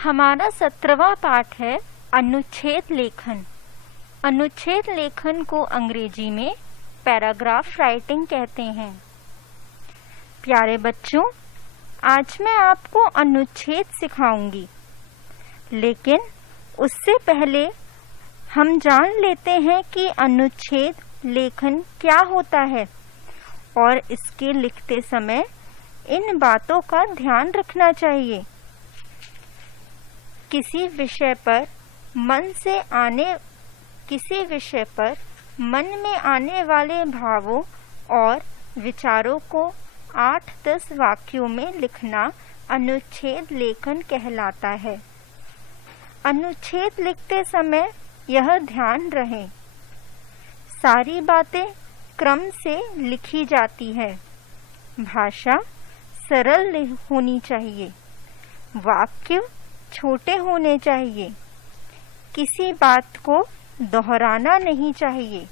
हमारा 17वां पाठ है अनुच्छेद लेखन। अनुच्छेद लेखन को अंग्रेजी में पैराग्राफ राइटिंग कहते हैं। प्यारे बच्चों, आज मैं आपको अनुच्छेद सिखाऊंगी, लेकिन उससे पहले हम जान लेते हैं कि अनुच्छेद लेखन क्या होता है और इसके लिखते समय इन बातों का ध्यान रखना चाहिए। किसी विषय पर मन में आने वाले भावों और विचारों को 8-10 वाक्यों में लिखना अनुच्छेद लेखन कहलाता है। अनुच्छेद लिखते समय यह ध्यान रहे, सारी बातें क्रम से लिखी जाती है। भाषा सरल होनी चाहिए, वाक्य छोटे होने चाहिए, किसी बात को दोहराना नहीं चाहिए।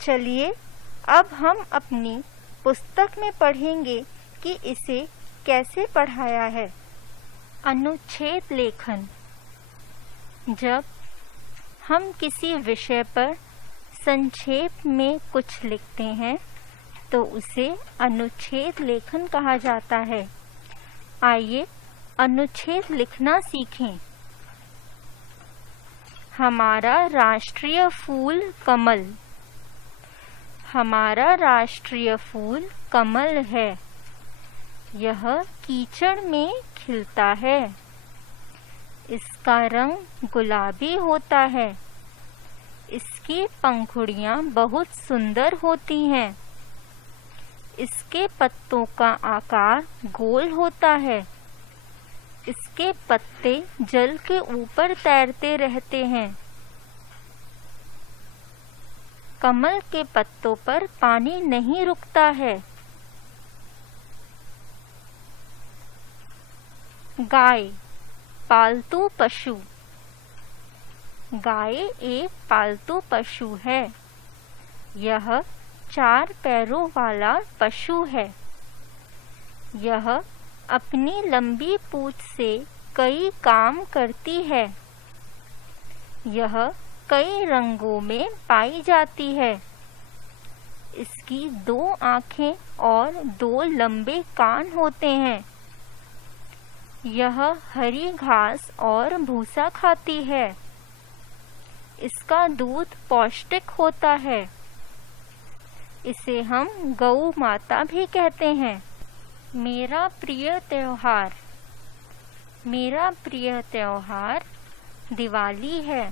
चलिए अब हम अपनी पुस्तक में पढ़ेंगे कि इसे कैसे पढ़ाया है। अनुच्छेद लेखन। जब हम किसी विषय पर संक्षेप में कुछ लिखते हैं तो उसे अनुच्छेद लेखन कहा जाता है। आइए अनुच्छेद लिखना सीखें। हमारा राष्ट्रीय फूल कमल। हमारा राष्ट्रीय फूल कमल है। यह कीचड़ में खिलता है। इसका रंग गुलाबी होता है। इसकी पंखुड़ियां बहुत सुंदर होती हैं। इसके पत्तों का आकार गोल होता है। इसके पत्ते जल के ऊपर तैरते रहते हैं। कमल के पत्तों पर पानी नहीं रुकता है। गाय, पालतू पशु। गाय एक पालतू पशु है। यह 4 पैरों वाला पशु है। यह अपनी लंबी पूंछ से कई काम करती है। यह कई रंगों में पाई जाती है। इसकी 2 आँखें और 2 लंबे कान होते हैं। यह हरी घास और भूसा खाती है। इसका दूध पौष्टिक होता है। इसे हम गौ माता भी कहते हैं। मेरा प्रिय त्योहार। मेरा प्रिय त्योहार दिवाली है।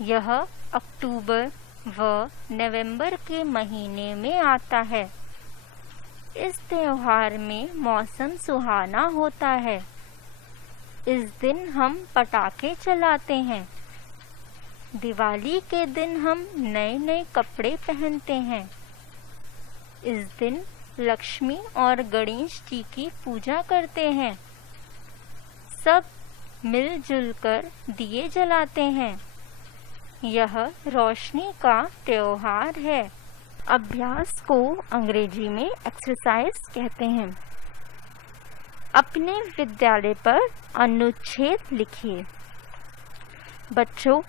यह अक्टूबर व नवंबर के महीने में आता है। इस त्योहार में मौसम सुहाना होता है। इस दिन हम पटाखे चलाते हैं। दिवाली के दिन हम नए कपड़े पहनते हैं। इस दिन लक्ष्मी और गणेश जी की पूजा करते हैं। सब मिलजुल कर दिए जलाते हैं। यह रोशनी का त्योहार है। अभ्यास को अंग्रेजी में एक्सरसाइज कहते हैं। अपने विद्यालय पर अनुच्छेद लिखिए। बच्चों,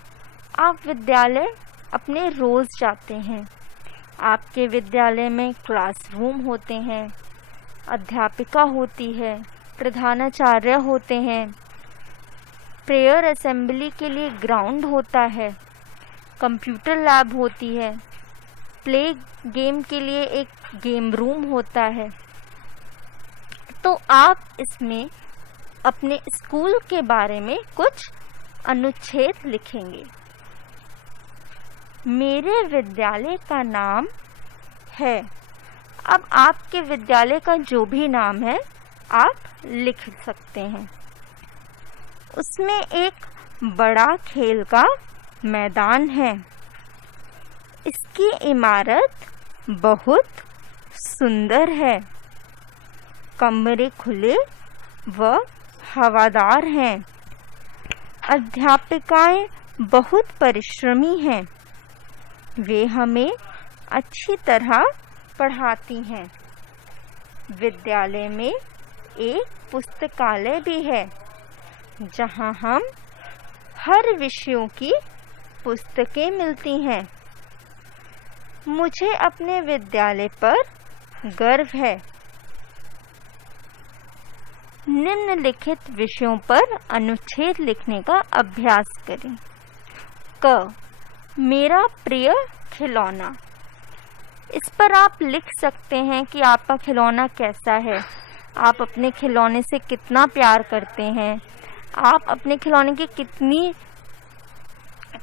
आप विद्यालय अपने रोज जाते हैं। आपके विद्यालय में क्लासरूम होते हैं, अध्यापिका होती है, प्रधानाचार्य होते हैं, प्रेयर असेंबली के लिए ग्राउंड होता है, कंप्यूटर लैब होती है, प्ले गेम के लिए एक गेम रूम होता है। तो आप इसमें अपने स्कूल के बारे में कुछ अनुच्छेद लिखेंगे। मेरे विद्यालय का नाम है। अब आपके विद्यालय का जो भी नाम है आप लिख सकते हैं। उसमें एक बड़ा खेल का मैदान है। इसकी इमारत बहुत सुंदर है। कमरे खुले व हवादार हैं। अध्यापिकाएं बहुत परिश्रमी हैं। वे हमें अच्छी तरह पढ़ाती हैं। विद्यालय में एक पुस्तकालय भी है। जहां हम हर विषयों की पुस्तकें मिलती हैं। मुझे अपने विद्यालय पर गर्व है। निम्नलिखित विषयों पर अनुच्छेद लिखने का अभ्यास करें। क, मेरा प्रिय खिलौना। इस पर आप लिख सकते हैं कि आपका खिलौना कैसा है, आप अपने खिलौने से कितना प्यार करते हैं, आप अपने खिलौने की कितनी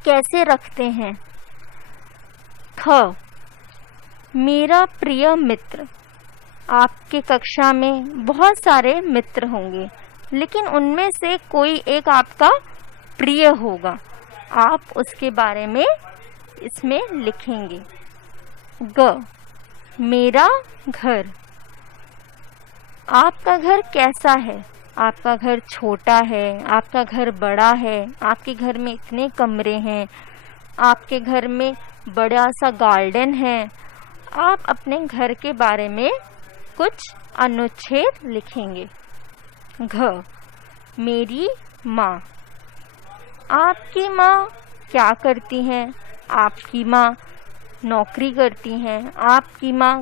कैसे रखते हैं। ख, मेरा प्रिय मित्र। आपके कक्षा में बहुत सारे मित्र होंगे, लेकिन उनमें से कोई एक आपका प्रिय होगा। आप उसके बारे में इसमें लिखेंगे। ग, मेरा घर। आपका घर कैसा है? आपका घर छोटा है, आपका घर बड़ा है, आपके घर में इतने कमरे हैं, आपके घर में बड़ा सा गार्डन है। आप अपने घर के बारे में कुछ अनुच्छेद लिखेंगे। घ, मेरी माँ। आपकी माँ क्या करती हैं? आपकी माँ नौकरी करती हैं, आपकी माँ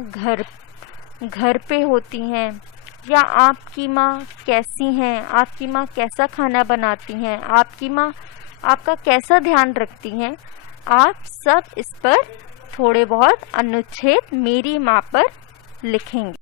घर पे होती हैं, या आपकी माँ कैसी हैं? आपकी माँ कैसा खाना बनाती हैं? आपकी माँ आपका कैसा ध्यान रखती हैं? आप सब इस पर थोड़े बहुत अनुच्छेद मेरी माँ पर लिखेंगे।